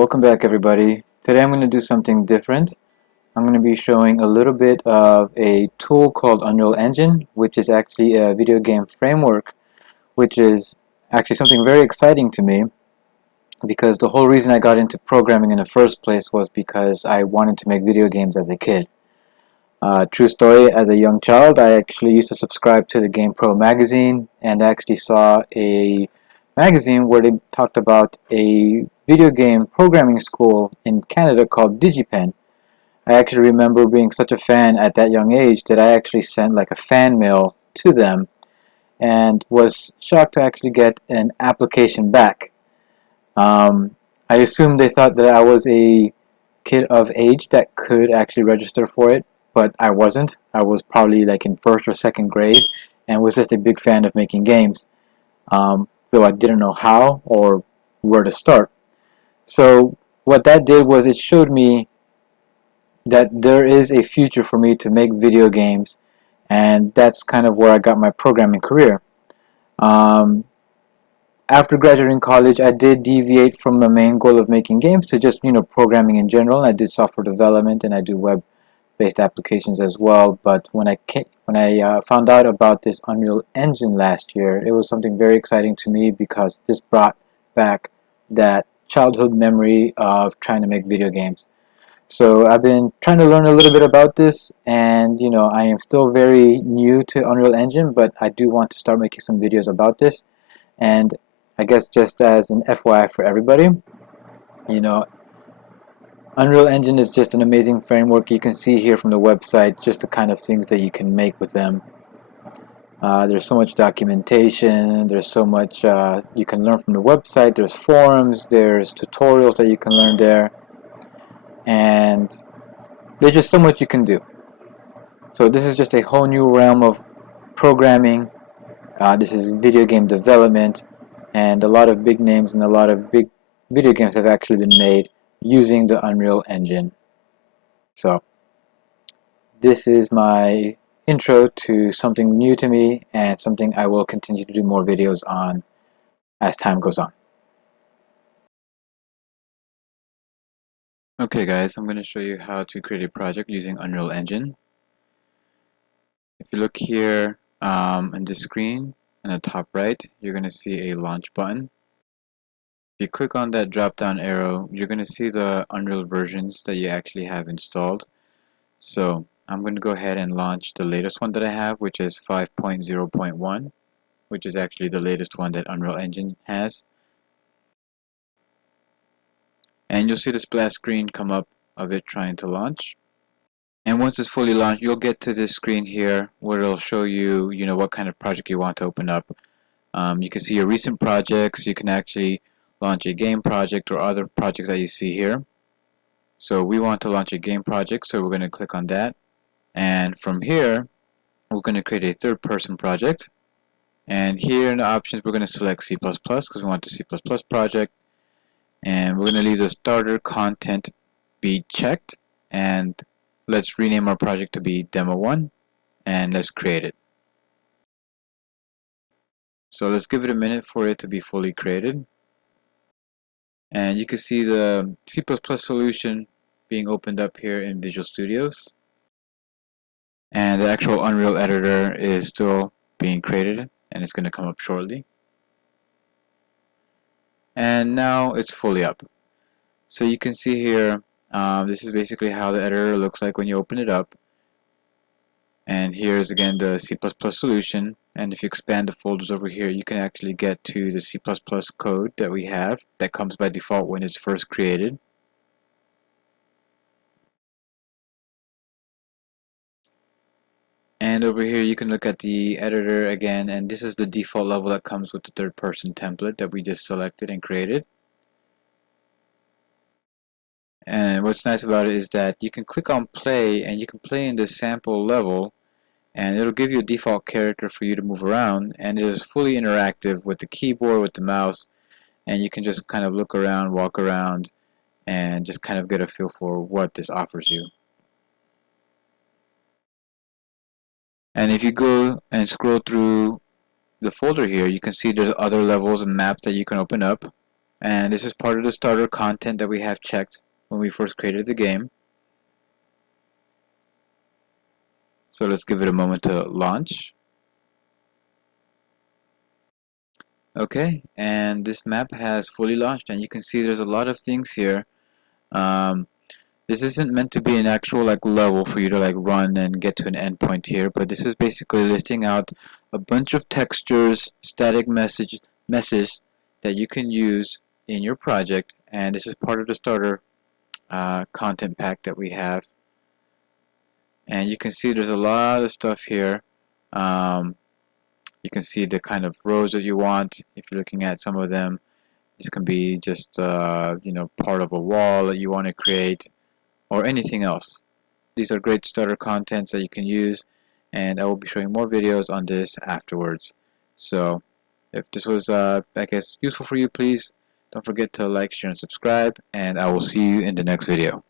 welcome back everybody. Today I'm going to do something different. I'm going to be showing a little bit of a tool called Unreal Engine, which is actually a video game framework, which is actually something very exciting to me because the whole reason I got into programming in the first place was because I wanted to make video games as a kid. True story, as a young child I actually used to subscribe to the GamePro magazine, and I actually saw a magazine where they talked about a video game programming school in Canada called DigiPen. I actually remember being such a fan at that young age that I actually sent like a fan mail to them and was shocked to actually get an application back. I assumed they thought that I was a kid of age that could actually register for it, but I wasn't. I was probably like in first or second grade and was just a big fan of making games, though I didn't know how or where to start. So what that did was it showed me that there is a future for me to make video games, and that's kind of where I got my programming career. Um, After graduating college, I did deviate from the main goal of making games to just programming in general. I did software development and I do web-based applications as well. But when I found out about this Unreal Engine last year, it was something very exciting to me because this brought back that childhood memory of trying to make video games. So I've been trying to learn a little bit about this, and I am still very new to Unreal Engine, but I do want to start making some videos about this. And I guess just as an FYI for everybody, you know, Unreal Engine is just an amazing framework. You can see here from the website just the kind of things that you can make with them. There's so much documentation, there's so much you can learn from the website, there's forums, there's tutorials that you can learn there, and there's just so much you can do. So this is just a whole new realm of programming. This is video game development, and a lot of big names and a lot of big video games have actually been made using the Unreal Engine. So this is my intro to something new to me and something I will continue to do more videos on as time goes on. Okay guys, I'm going to show you how to create a project using Unreal Engine. If you look here on the screen in the top right, you're going to see a launch button. If you click on that drop down arrow, you're going to see the Unreal versions that you actually have installed. So I'm going to go ahead and launch the latest one that I have, which is 5.0.1, which is actually the latest one that Unreal Engine has. And you'll see the splash screen come up of it trying to launch. And once it's fully launched, you'll get to this screen here where it'll show you, what kind of project you want to open up. You can see your recent projects. You can actually launch a game project or other projects that you see here. So we want to launch a game project, so we're going to click on that. And from here, we're going to create a third-person project. And here in the options, we're going to select C++ because we want the C++ project. And we're going to leave the starter content be checked. And let's rename our project to be Demo1. And let's create it. So let's give it a minute for it to be fully created. And you can see the C++ solution being opened up here in Visual Studios. And the actual Unreal Editor is still being created, and it's going to come up shortly. And now it's fully up. So you can see here, this is basically how the editor looks like when you open it up. And here's again the C++ solution. And if you expand the folders over here, you can actually get to the C++ code that we have that comes by default when it's first created. And over here you can look at the editor again, and this is the default level that comes with the third-person template that we just selected and created. And what's nice about it is that you can click on play and you can play in the sample level, and it'll give you a default character for you to move around, and it is fully interactive with the keyboard, with the mouse, and you can just kind of look around, walk around, and just kind of get a feel for what this offers you. And if you go and scroll through the folder here, you can see there's other levels and maps that you can open up. And this is part of the starter content that we have checked when we first created the game. So let's give it a moment to launch. Okay, and this map has fully launched, and you can see there's a lot of things here. This isn't meant to be an actual level for you to run and get to an endpoint here, but this is basically listing out a bunch of textures, static messages that you can use in your project, and this is part of the starter content pack that we have. And you can see there's a lot of stuff here. You can see the kind of rows that you want. If you're looking at some of them, this can be just part of a wall that you want to create, or anything else. These are great starter contents that you can use, and I will be showing more videos on this afterwards. So if this was I guess useful for you, please don't forget to like, share, and subscribe, and I will see you in the next video.